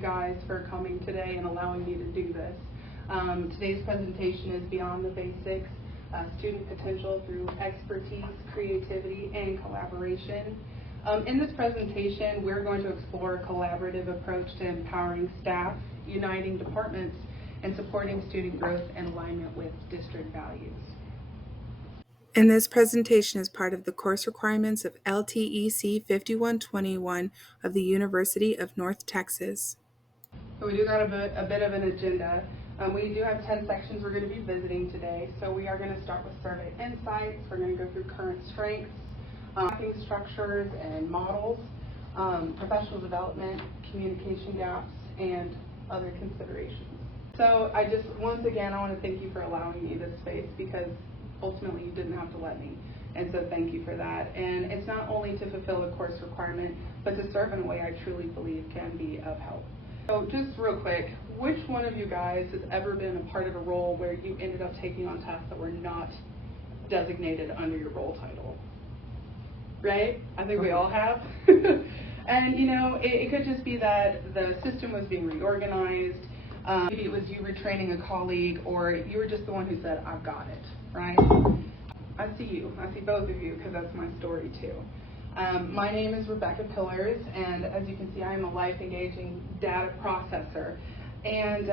guys for coming today and allowing me to do this. Today's presentation is Beyond the Basics, Student Potential Through Expertise, Creativity, and Collaboration. In this presentation, we're going to explore a collaborative approach to empowering staff, uniting departments, and supporting student growth in alignment with district values. And this presentation is part of the course requirements of LTEC 5121 of the University of North Texas. So we do got a bit of an agenda. We do have 10 sections we're going to be visiting today. So we are going to start with survey insights. We're going to go through current strengths, mapping structures and models, professional development, communication gaps, and other considerations. So once again, I want to thank you for allowing me this space, because ultimately you didn't have to let me. And so thank you for that. And it's not only to fulfill a course requirement, but to serve in a way I truly believe can be of help. So just real quick, which one of you guys has ever been a part of a role where you ended up taking on tasks that were not designated under your role title? Right? I think we all have. And you know, it could just be that the system was being reorganized. Maybe it was you retraining a colleague, or you were just the one who said, I've got it, right? I see you. I see both of you, because that's my story too. My name is Rebecca Pillars, and as you can see, I am a life-engaging data processor. And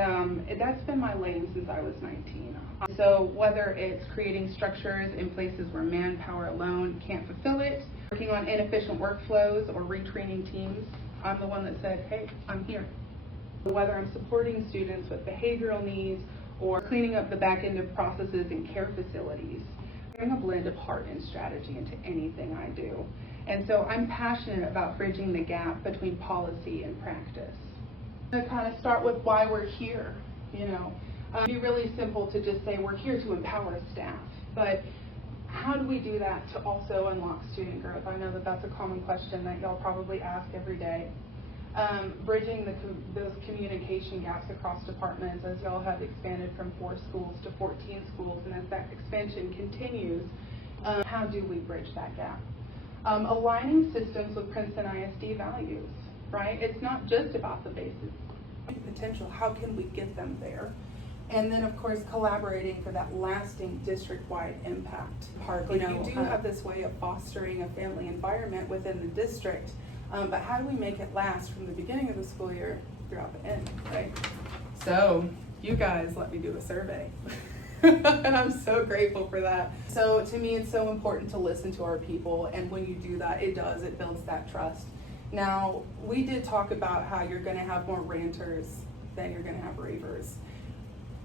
that's been my lane since I was 19. So whether it's creating structures in places where manpower alone can't fulfill it, working on inefficient workflows, or retraining teams, I'm the one that said, hey, I'm here. Whether I'm supporting students with behavioral needs or cleaning up the back end of processes in care facilities, I bring a blend of heart and strategy into anything I do. And so I'm passionate about bridging the gap between policy and practice. To kind of start with why we're here, you know. It'd be really simple to just say we're here to empower staff, but how do we do that to also unlock student growth? I know that that's a common question that y'all probably ask every day. Bridging those communication gaps across departments, as y'all have expanded from 4 schools to 14 schools, and as that expansion continues, how do we bridge that gap? Aligning systems with Princeton ISD values, right? It's not just about the basic potential, how can we get them there? And then, of course, collaborating for that lasting district-wide impact. You know, you do have this way of fostering a family environment within the district, but how do we make it last from the beginning of the school year throughout the end, right? So you guys let me do a survey. And I'm so grateful for that. So to me, it's so important to listen to our people, and when you do that, it builds that trust. Now, we did talk about how you're going to have more ranters than you're going to have ravers.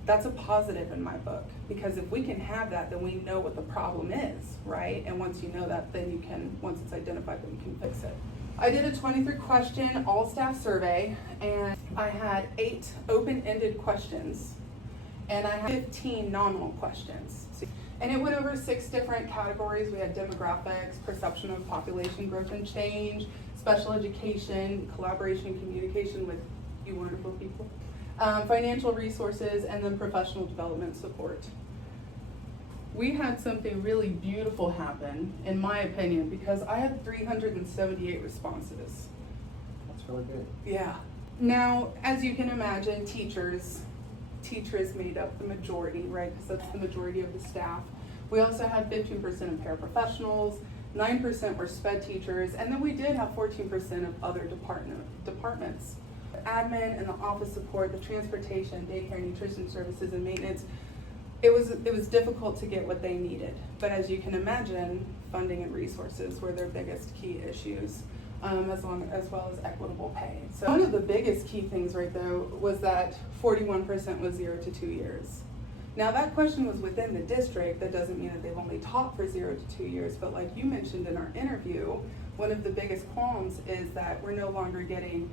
That's a positive in my book, because if we can have that, then we know what the problem is, right? And once you know that, then you can, once it's identified, then you can fix it. I did a 23 question all staff survey, and I had 8 open-ended questions, and I had 15 nominal questions. And it went over 6 different categories. We had demographics, perception of population growth and change, special education, collaboration and communication with you wonderful people, financial resources, and then professional development support. We had something really beautiful happen, in my opinion, because I had 378 responses. That's really good. Yeah. Now, as you can imagine, teachers made up the majority, right? Because that's the majority of the staff. We also had 15% of paraprofessionals, 9% were SPED teachers, and then we did have 14% of other departments. Admin and the office support, the transportation, daycare, nutrition services, and maintenance. It was difficult to get what they needed, but as you can imagine, funding and resources were their biggest key issues, as well as equitable pay. So one of the biggest key things right there was that 41% was 0 to 2 years. Now that question was within the district. That doesn't mean that they've only taught for 0 to 2 years, but like you mentioned in our interview, one of the biggest qualms is that we're no longer getting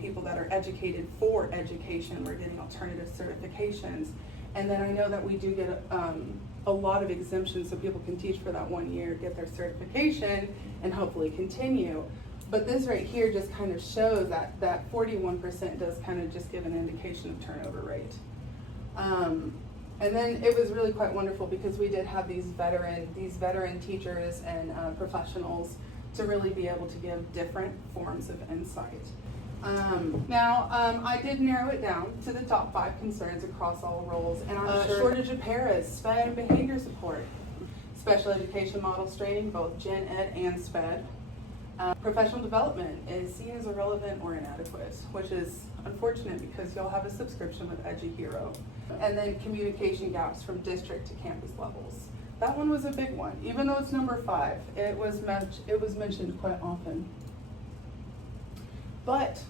people that are educated for education. We're getting alternative certifications. And then I know that we do get a lot of exemptions so people can teach for that 1 year, get their certification, and hopefully continue. But this right here just kind of shows that 41% does kind of just give an indication of turnover rate. And then it was really quite wonderful because we did have these veteran teachers and professionals to really be able to give different forms of insight. I did narrow it down to the top 5 concerns across all roles, and I'm sure Shortage of paras, SPED and behavior support. special education model training, both gen ed and SPED. Professional development is seen as irrelevant or inadequate, which is unfortunate because y'all have a subscription with EduHero. And then communication gaps from district to campus levels. That one was a big one, even though it's number 5. It was mentioned quite often. But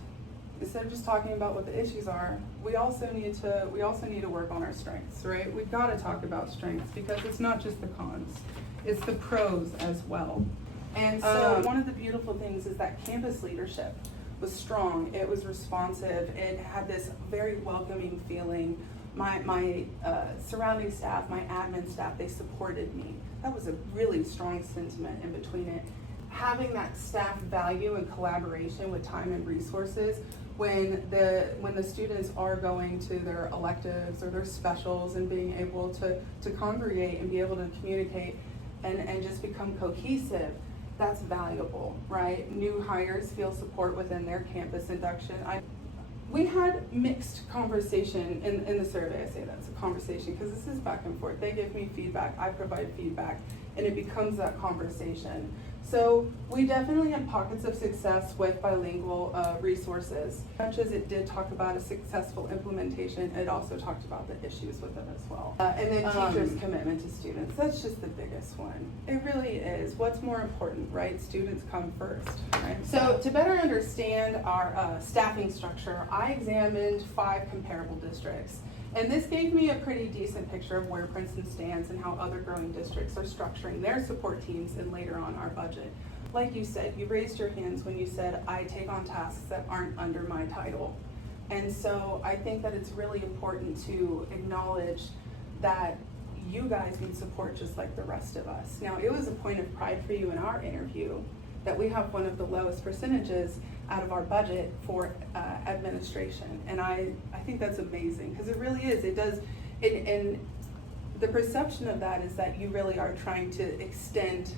instead of just talking about what the issues are, we also need to work on our strengths, right? We've got to talk about strengths because it's not just the cons, it's the pros as well. And so one of the beautiful things is that campus leadership was strong, it was responsive, it had this very welcoming feeling. My surrounding staff, my admin staff, they supported me. That was a really strong sentiment in between it. Having that staff value and collaboration with time and resources when the students are going to their electives or their specials and being able to congregate and be able to communicate and just become cohesive, that's valuable, right? New hires feel support within their campus induction. We had mixed conversation in the survey. I say that's a conversation because this is back and forth. They give me feedback, I provide feedback, and it becomes that conversation. So we definitely had pockets of success with bilingual resources. As much as it did talk about a successful implementation, it also talked about the issues with them as well. And then teachers' commitment to students. That's just the biggest one. It really is. What's more important, right? Students come first, right? So to better understand our staffing structure, I examined 5 comparable districts. And this gave me a pretty decent picture of where Princeton stands and how other growing districts are structuring their support teams and later on our budget. Like you said, you raised your hands when you said, I take on tasks that aren't under my title. And so I think that it's really important to acknowledge that you guys need support just like the rest of us. Now, it was a point of pride for you in our interview that we have one of the lowest percentages out of our budget for administration. And I think that's amazing because it really is. It does, and the perception of that is that you really are trying to extend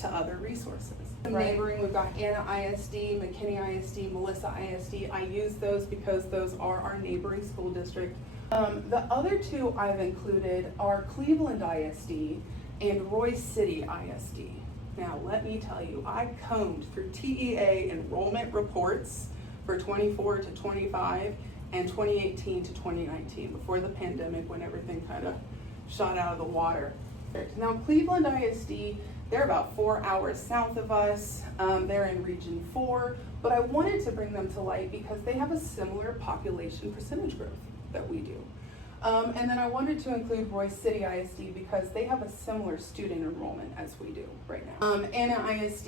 to other resources. Right. Neighboring, we've got Anna ISD, McKinney ISD, Melissa ISD. I use those because those are our neighboring school district. The other 2 I've included are Cleveland ISD and Royce City ISD. Now, let me tell you, I combed through TEA enrollment reports for 24 to 25 and 2018 to 2019 before the pandemic when everything kind of shot out of the water. Now, Cleveland ISD, they're about 4 hours south of us. They're in Region 4, but I wanted to bring them to light because they have a similar population percentage growth that we do. And then I wanted to include Royce City ISD because they have a similar student enrollment as we do right now. Anna ISD,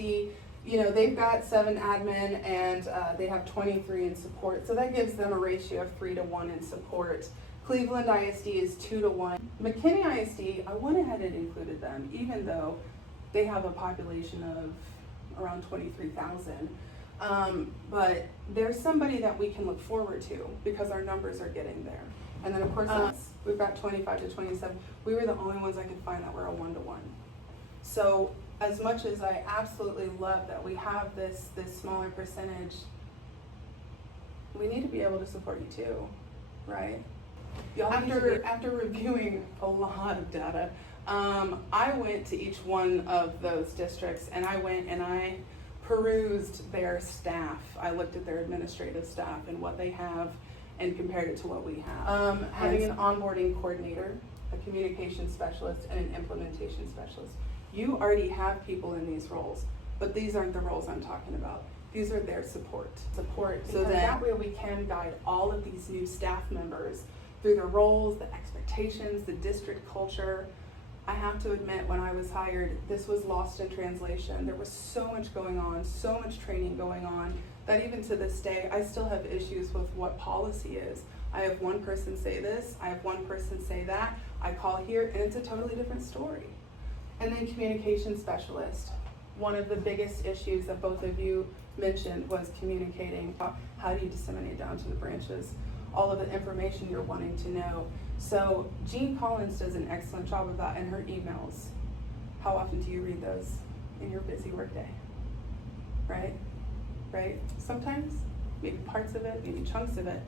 you know, they've got 7 admin and they have 23 in support, so that gives them a ratio of 3 to 1 in support. Cleveland ISD is 2 to 1. McKinney ISD, I went ahead and included them even though they have a population of around 23,000. But there's somebody that we can look forward to because our numbers are getting there. And then of course we've got 25 to 27. We were the only ones I could find that were a 1-to-1. So as much as I absolutely love that we have this smaller percentage, we need to be able to support you too, right? After reviewing a lot of data, I went to each one of those districts and I went and I perused their staff. I looked at their administrative staff and what they have and compared it to what we have. Having an onboarding coordinator, a communication specialist, and an implementation specialist. You already have people in these roles, but these aren't the roles I'm talking about. These are their support, so that way we can guide all of these new staff members through the roles, the expectations, the district culture. I have to admit, when I was hired, this was lost in translation. There was so much going on, so much training going on, that even to this day, I still have issues with what policy is. I have one person say this, I have one person say that, I call here, and it's a totally different story. And then communication specialist. One of the biggest issues that both of you mentioned was communicating. How do you disseminate down to the branches all of the information you're wanting to know? So Jean Collins does an excellent job of that in her emails. How often do you read those in your busy workday? Right? Sometimes? maybe parts of it, maybe chunks of it.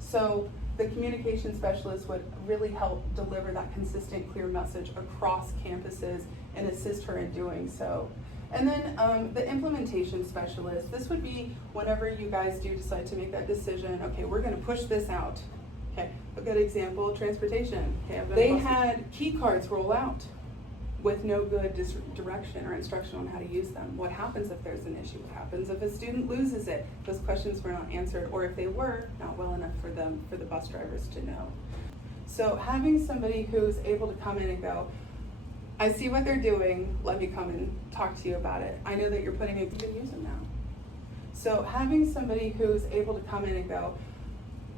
So the communication specialist would really help deliver that consistent, clear message across campuses and assist her in doing so. And then the implementation specialist, this would be whenever you guys do decide to make that decision, okay, we're gonna push this out. Okay, a good example, transportation. Okay, they had key cards roll out with no good direction or instruction on how to use them. What happens if there's an issue? What happens if a student loses it? Those questions were not answered, or if they were, not well enough for the bus drivers to know. So having somebody who's able to come in and go, I see what they're doing, let me come and talk to you about it. I know that you're putting it, you can use them now. So having somebody who's able to come in and go,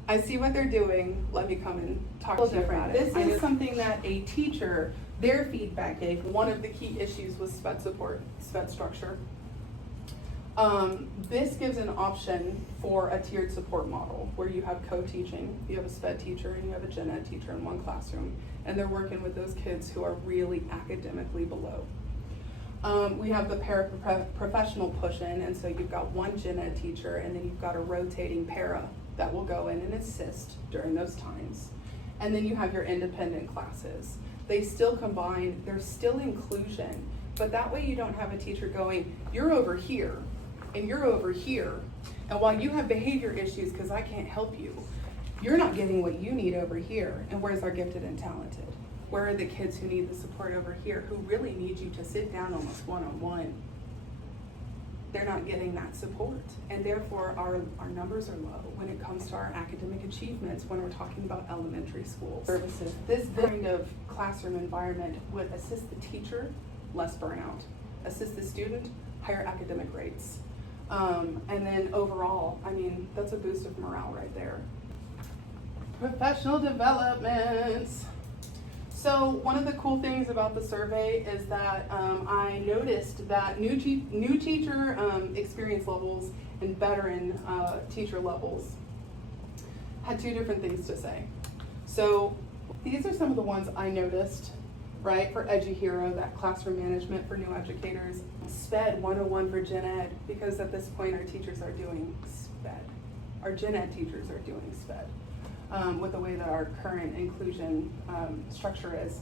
I see what they're doing, let me come and talk to you about it. This is something that a teacher, their feedback gave. One of the key issues was SPED support, SPED structure. This gives an option for a tiered support model where you have co-teaching. You have a SPED teacher and you have a gen ed teacher in one classroom, and they're working with those kids who are really academically below. We have the paraprofessional push-in, and so you've got one gen ed teacher and then you've got a rotating para that will go in and assist during those times. And then you have your independent classes. They still combine, there's still inclusion, but that way you don't have a teacher going, you're over here and you're over here, and while you have behavior issues because I can't help you, you're not getting what you need over here. And where's our gifted and talented? Where are the kids who need the support over here, who really need you to sit down almost one-on-one? They're not getting that support, and therefore our numbers are low when it comes to our academic achievements when we're talking about elementary school services. This kind of classroom environment would assist the teacher, less burnout, assist the student, higher academic rates. And then overall, I mean, that's a boost of morale right there. Professional development. So one of the cool things about the survey is that I noticed that new teacher experience levels and veteran teacher levels had two different things to say. So these are some of the ones I noticed, right? For EduHero, that classroom management for new educators. SPED 101 for gen ed, because at this point our teachers are doing SPED. Our gen ed teachers are doing SPED. With the way that our current inclusion structure is.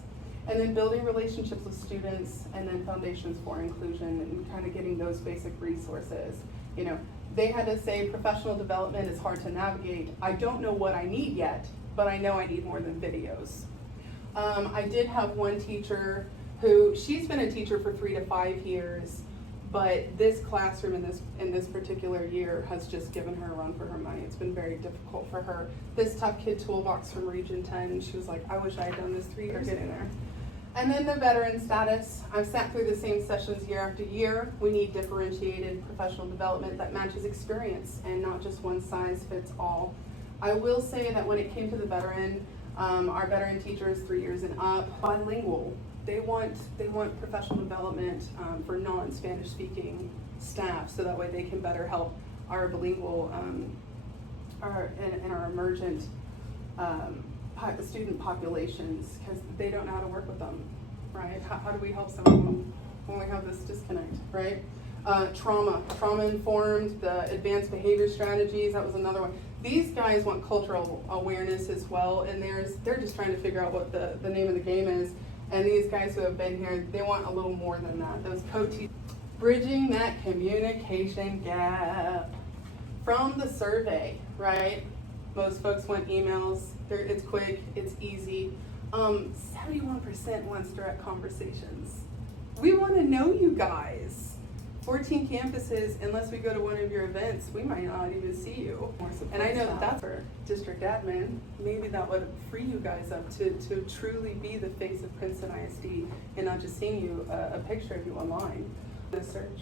And then building relationships with students, and then foundations for inclusion, and kind of getting those basic resources. You know, they had to say professional development is hard to navigate. I don't know what I need yet, but I know I need more than videos. I did have one teacher who, she's been a teacher for 3 to 5 years, but this classroom in this particular year has just given her a run for her money. It's been very difficult for her. This Tough Kid Toolbox from Region 10, she was like, I wish I had done this 3 years getting there. And then the veteran status. I've sat through the same sessions year after year. We need differentiated professional development that matches experience and not just one size fits all. I will say that when it came to the veteran, our veteran teachers 3 years and up, bilingual. They want professional development for non-Spanish speaking staff, so that way they can better help our bilingual our emergent student populations, because they don't know how to work with them, right? How do we help someone when we have this disconnect, right? Trauma informed, the advanced behavior strategies, that was another one. These guys want cultural awareness as well, and they're just trying to figure out what the name of the game is. And these guys who have been here, they want a little more than that. Those co-teachers, bridging that communication gap. From the survey, right? Most folks want emails. It's quick, it's easy. 71% wants direct conversations. We want to know you guys. 14 campuses, unless we go to one of your events, we might not even see you. And I know that's for district admin. Maybe that would free you guys up to truly be the face of Princeton ISD and not just seeing you a picture of you online in a search.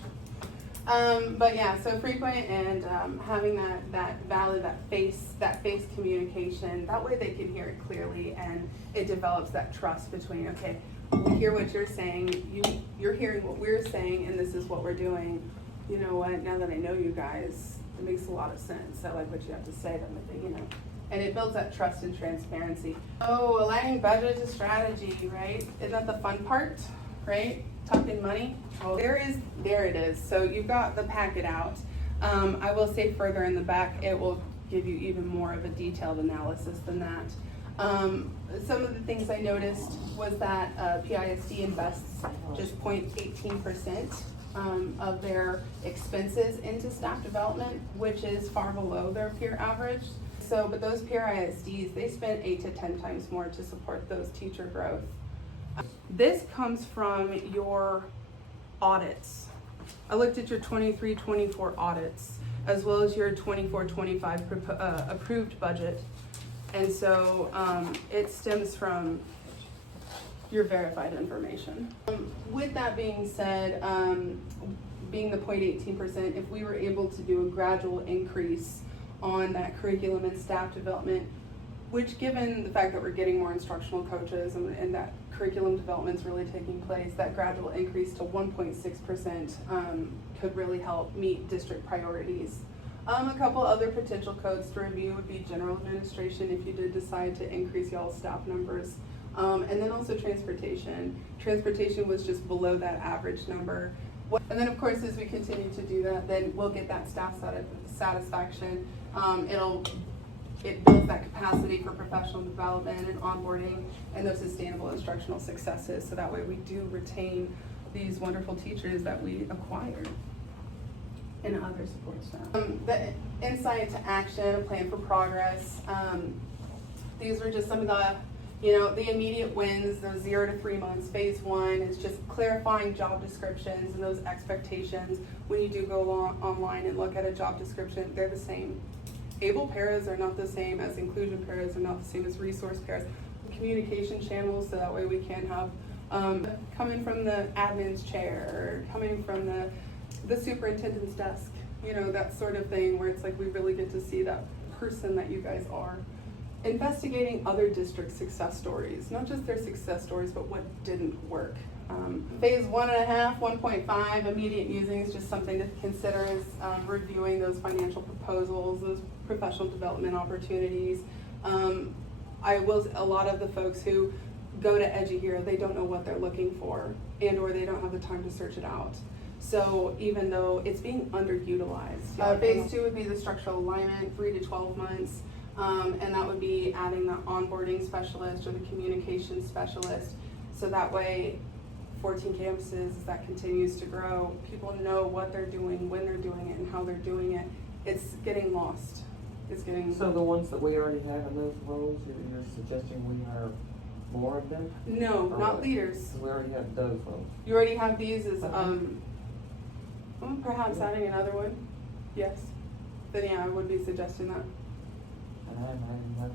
But yeah, so frequent and having that valid, that face communication. That way they can hear it clearly, and it develops that trust between, okay, we hear what you're saying, you're hearing what we're saying, and this is what we're doing. You know what, now that I know you guys, it makes a lot of sense. I like what you have to say, that thing, you know. And it builds that trust and transparency. Oh, aligning budget to strategy, right? Isn't that the fun part, right? Talking money. Oh, there it is. So you've got the packet out. I will say further in the back, it will give you even more of a detailed analysis than that. Some of the things I noticed was that PISD invests just 0.18% of their expenses into staff development, which is far below their peer average. So, but those peer ISDs, they spend 8 to 10 times more to support those teacher growth. This comes from your audits. I looked at your 23-24 audits, as well as your 24-25 approved budget. And so it stems from your verified information. With that being said, being the 0.18%, if we were able to do a gradual increase on that curriculum and staff development, which given the fact that we're getting more instructional coaches and that curriculum development is really taking place, that gradual increase to 1.6% could really help meet district priorities. A couple other potential codes to review would be general administration if you did decide to increase y'all's staff numbers. And then also transportation. Transportation was just below that average number. And then of course, as we continue to do that, then we'll get that staff satisfaction. It builds that capacity for professional development and onboarding and those sustainable instructional successes. So that way we do retain these wonderful teachers that we acquired and other support staff. The insight to action, a plan for progress. These were just some of the, the immediate wins, those 0 to 3 months. Phase 1 is just clarifying job descriptions and those expectations. When you do go online and look at a job description, they're the same. Able paras are not the same as inclusion paras, are not the same as resource paras. Communication channels, so that way we can have coming from the admin's chair, or coming from the superintendent's desk, that sort of thing, where it's like we really get to see that person that you guys are. Investigating other district success stories, not just their success stories, but what didn't work. Phase 1.5, 1.5, immediate using is just something to consider is reviewing those financial proposals, those professional development opportunities. A lot of the folks who go to EduHero, they don't know what they're looking for, and or they don't have the time to search it out. So even though it's being underutilized. Phase 2 would be the structural alignment, 3 to 12 months. And that would be adding the onboarding specialist or the communication specialist. So that way, 14 campuses, as that continues to grow, people know what they're doing, when they're doing it, and how they're doing it. It's getting lost. So the ones that we already have in those roles, you're suggesting we hire more of them? No, not leaders. We already have those roles. You already have these as, perhaps adding another one. Yes. Then yeah, I would be suggesting that. And I have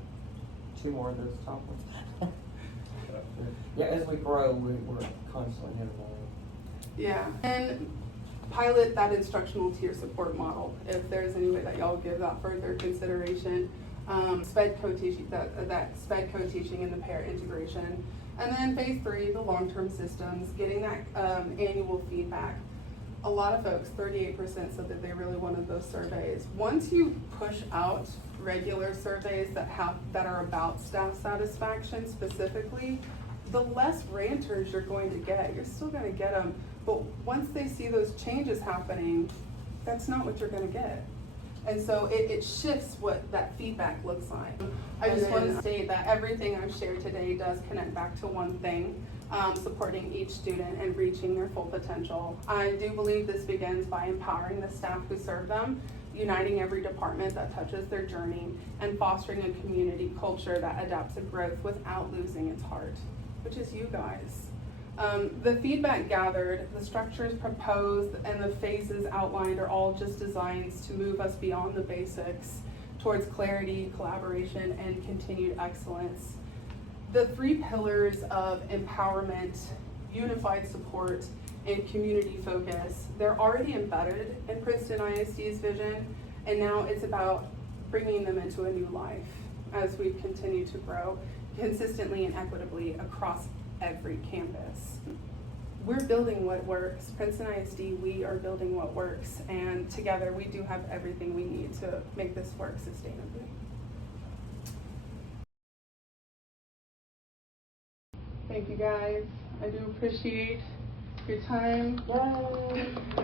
2 more of those top ones. Yeah, as we grow, we're constantly having that. Yeah, and pilot that instructional tier support model, if there's any way that y'all give that further consideration. SPED co-teaching, that SPED co-teaching and the pair integration. And then phase 3, the long-term systems, getting that annual feedback. A lot of folks, 38% said that they really wanted those surveys. Once you push out regular surveys that are about staff satisfaction specifically, the less ranters you're going to get. You're still going to get them, but once they see those changes happening, that's not what you're going to get. And so it shifts what that feedback looks like. I just want to state that everything I've shared today does connect back to one thing, supporting each student and reaching their full potential. I do believe this begins by empowering the staff who serve them, uniting every department that touches their journey, and fostering a community culture that adapts to growth without losing its heart, which is you guys. The feedback gathered, the structures proposed, and the phases outlined are all just designs to move us beyond the basics towards clarity, collaboration, and continued excellence. The 3 pillars of empowerment, unified support, and community focus, they're already embedded in Princeton ISD's vision, and now it's about bringing them into a new life as we continue to grow consistently and equitably across every campus. We're building what works. Princeton ISD, we are building what works, and together we do have everything we need to make this work sustainably. Thank you guys. I do appreciate your time. Yay!